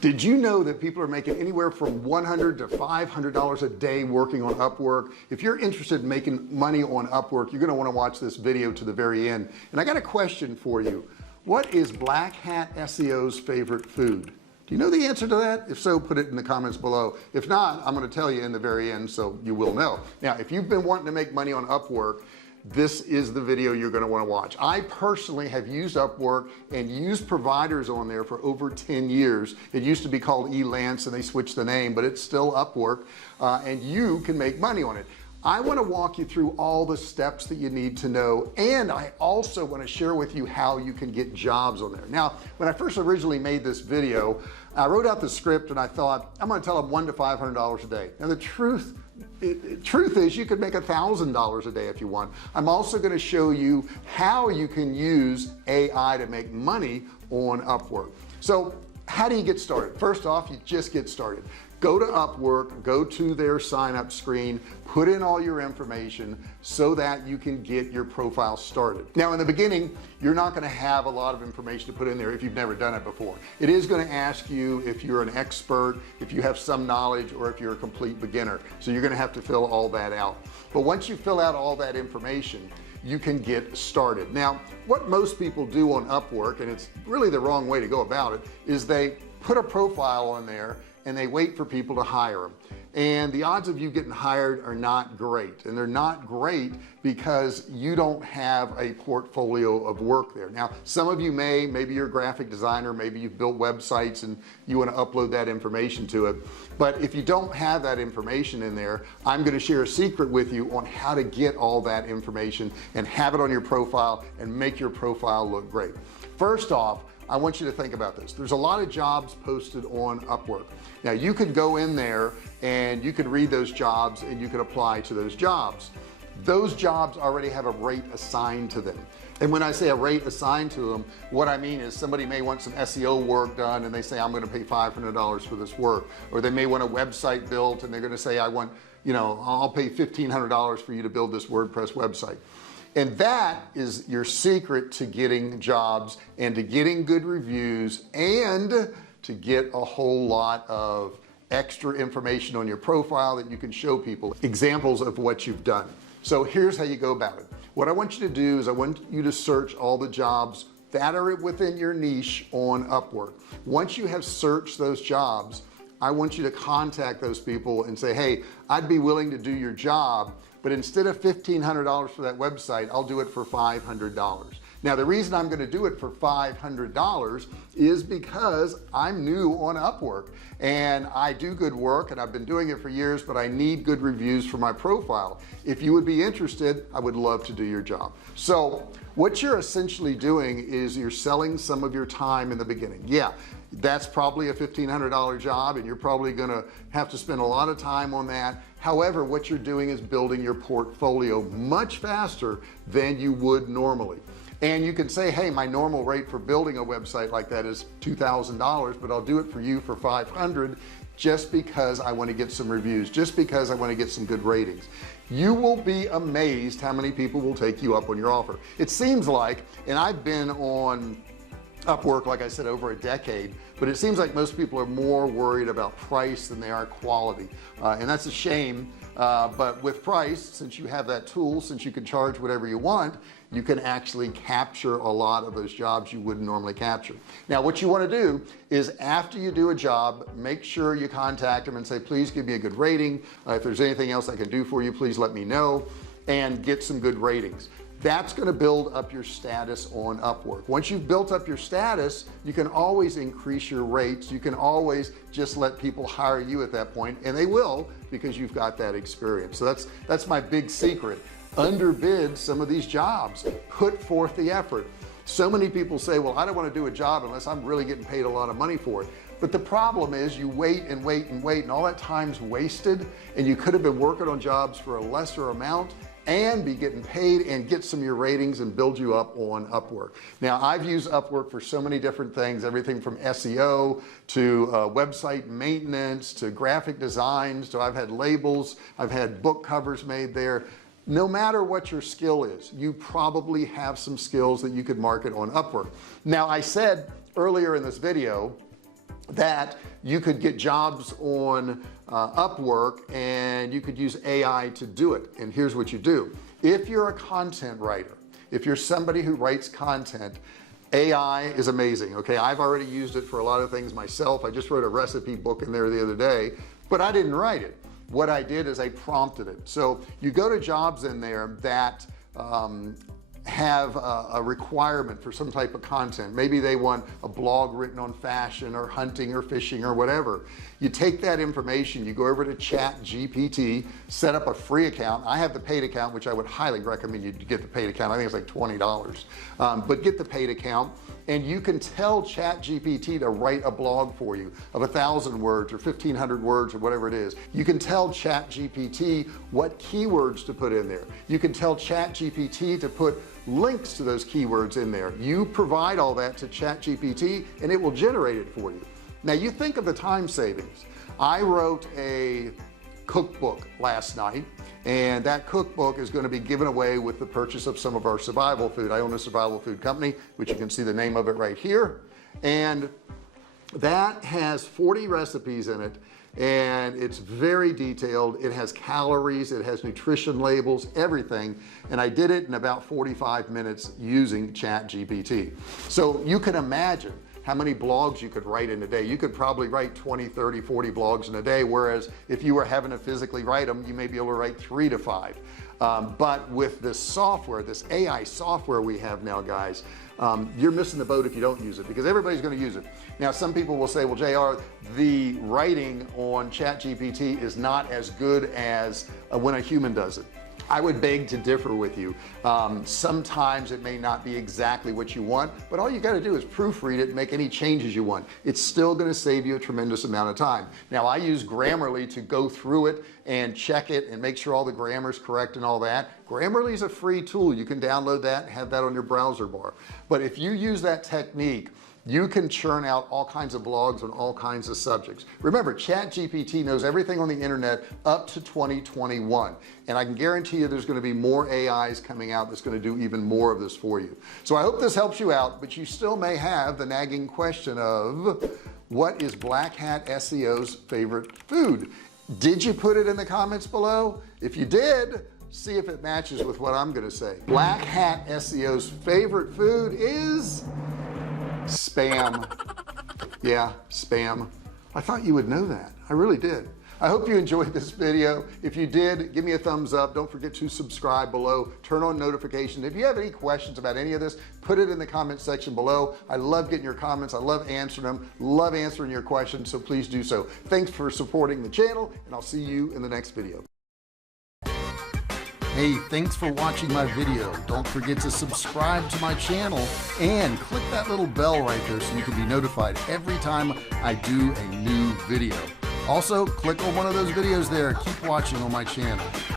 Did you know that people are making anywhere from $100 to $500 a day working on Upwork? If you're interested in making money on Upwork, you're going to want to watch this video to the very end. And I got a question for you. What is Black Hat SEO's favorite food? Do you know the answer to that? If so, put it in the comments below. If not, I'm going to tell you in the very end, so you will know. Now, if you've been wanting to make money on Upwork, this is the video you're going to want to watch. I personally have used Upwork and used providers on there for over 10 years. It used to be called Elance and they switched the name, but it's still Upwork, and you can make money on it. I want to walk you through all the steps that you need to know, and I also want to share with you how you can get jobs on there. Now, when I first originally made this video, I wrote out the script and I thought I'm going to tell them $100 to $500 a day. Now the truth is you could make $1,000 a day if you want. I'm also going to show you how you can use AI to make money on Upwork. So how do you get started? First off, you just get started. Go to Upwork, go to their sign up screen, put in all your information so that you can get your profile started. Now in the beginning, you're not going to have a lot of information to put in there if you've never done it before. It is going to ask you if you're an expert, if you have some knowledge, or if you're a complete beginner. So you're going to have to fill all that out. But once you fill out all that information, you can get started. Now what most people do on Upwork, and it's really the wrong way to go about it, is they put a profile on there and they wait for people to hire them, and the odds of you getting hired are not great. And they're not great because you don't have a portfolio of work there. Now some of you maybe you're a graphic designer, maybe you've built websites and you want to upload that information to it, but if you don't have that information in there, I'm going to share a secret with you on how to get all that information and have it on your profile and make your profile look great. First off, I want you to think about this. There's a lot of jobs posted on Upwork. Now you could go in there and you could read those jobs and you could apply to those jobs. Those jobs already have a rate assigned to them. And when I say a rate assigned to them, what I mean is somebody may want some SEO work done and they say I'm going to pay $500 for this work, or they may want a website built and they're going to say I want, I'll pay $1,500 for you to build this WordPress website. And that is your secret to getting jobs and to getting good reviews and to get a whole lot of extra information on your profile that you can show people examples of what you've done. So here's how you go about it. What I want you to do is I want you to search all the jobs that are within your niche on Upwork. Once you have searched those jobs, I want you to contact those people and say, hey, I'd be willing to do your job, but instead of $1,500 for that website, I'll do it for $500. Now the reason I'm going to do it for $500 is because I'm new on Upwork and I do good work and I've been doing it for years, but I need good reviews for my profile. If you would be interested, I would love to do your job. So what you're essentially doing is you're selling some of your time in the beginning. Yeah, that's probably a $1,500 job and you're probably going to have to spend a lot of time on that. However, what you're doing is building your portfolio much faster than you would normally. And you can say, hey, my normal rate for building a website like that is $2,000, but I'll do it for you for $500 just because I want to get some reviews, just because I want to get some good ratings. You will be amazed how many people will take you up on your offer. It seems like, and I've been on Upwork, like I said, over a decade, but it seems like most people are more worried about price than they are quality, and that's a shame. But with price, since you have that tool, since you can charge whatever you want, you can actually capture a lot of those jobs you wouldn't normally capture. Now what you want to do is after you do a job, make sure you contact them and say, please give me a good rating. If there's anything else I can do for you, please let me know, and get some good ratings. That's going to build up your status on Upwork. Once you've built up your status, you can always increase your rates. You can always just let people hire you at that point, and they will, because you've got that experience. So that's my big secret. Underbid some of these jobs, put forth the effort. So many people say, well, I don't want to do a job unless I'm really getting paid a lot of money for it. But the problem is you wait and wait and wait, and all that time's wasted, and you could have been working on jobs for a lesser amount and be getting paid and get some of your ratings and build you up on Upwork. Now I've used Upwork for so many different things, everything from SEO to website maintenance to graphic designs. So I've had labels, I've had book covers made there. No matter what your skill is, you probably have some skills that you could market on Upwork. Now I said earlier in this video that you could get jobs on Upwork and you could use AI to do it. And here's what you do. If you're a content writer, if you're somebody who writes content, AI is amazing. Okay, I've already used it for a lot of things myself. I just wrote a recipe book in there the other day, but I didn't write it. What I did is I prompted it. So you go to jobs in there that have a requirement for some type of content. Maybe they want a blog written on fashion or hunting or fishing or whatever. You take that information, you go over to Chat GPT, set up a free account. I have the paid account, which I would highly recommend you get the paid account. I think it's like $20, but get the paid account, and you can tell Chat GPT to write a blog for you of 1,000 words or 1,500 words or whatever it is. You can tell Chat GPT what keywords to put in there. You can tell Chat GPT to put links to those keywords in there. You provide all that to Chat GPT and it will generate it for you. Now you think of the time savings. I wrote a cookbook last night, and that cookbook is going to be given away with the purchase of some of our survival food. I own a survival food company, which you can see the name of it right here, and that has 40 recipes in it, and it's very detailed. It has calories, it has nutrition labels, everything, and I did it in about 45 minutes using Chat GPT. So you can imagine how many blogs you could write in a day. You could probably write 20, 30, 40 blogs in a day, whereas if you were having to physically write them, you may be able to write 3 to 5. But with this software, this AI software we have now, guys, you're missing the boat if you don't use it, because everybody's going to use it. Now some people will say, well, JR, the writing on Chat GPT is not as good as when a human does it. I would beg to differ with you. Sometimes it may not be exactly what you want, but all you got to do is proofread it and make any changes you want. It's still going to save you a tremendous amount of time. Now I use Grammarly to go through it and check it and make sure all the grammar is correct and all that. Grammarly is a free tool. You can download that and have that on your browser bar. But if you use that technique, you can churn out all kinds of blogs on all kinds of subjects. Remember, Chat GPT knows everything on the internet up to 2021, and I can guarantee you there's going to be more AIs coming out that's going to do even more of this for you. So I hope this helps you out, but you still may have the nagging question of what is Black Hat SEO's favorite food? Did you put it in the comments below? If you did, see if it matches with what I'm going to say. Black Hat SEO's favorite food is spam. Yeah, spam. I thought you would know that. I really did. I hope you enjoyed this video. If you did, give me a thumbs up. Don't forget to subscribe below, turn on notifications. If you have any questions about any of this, put it in the comment section below. I love getting your comments. I love answering them, love answering your questions, so please do so. Thanks for supporting the channel, and I'll see you in the next video. Hey, thanks for watching my video. Don't forget to subscribe to my channel and click that little bell right there so you can be notified every time I do a new video. Also, click on one of those videos there. Keep watching on my channel.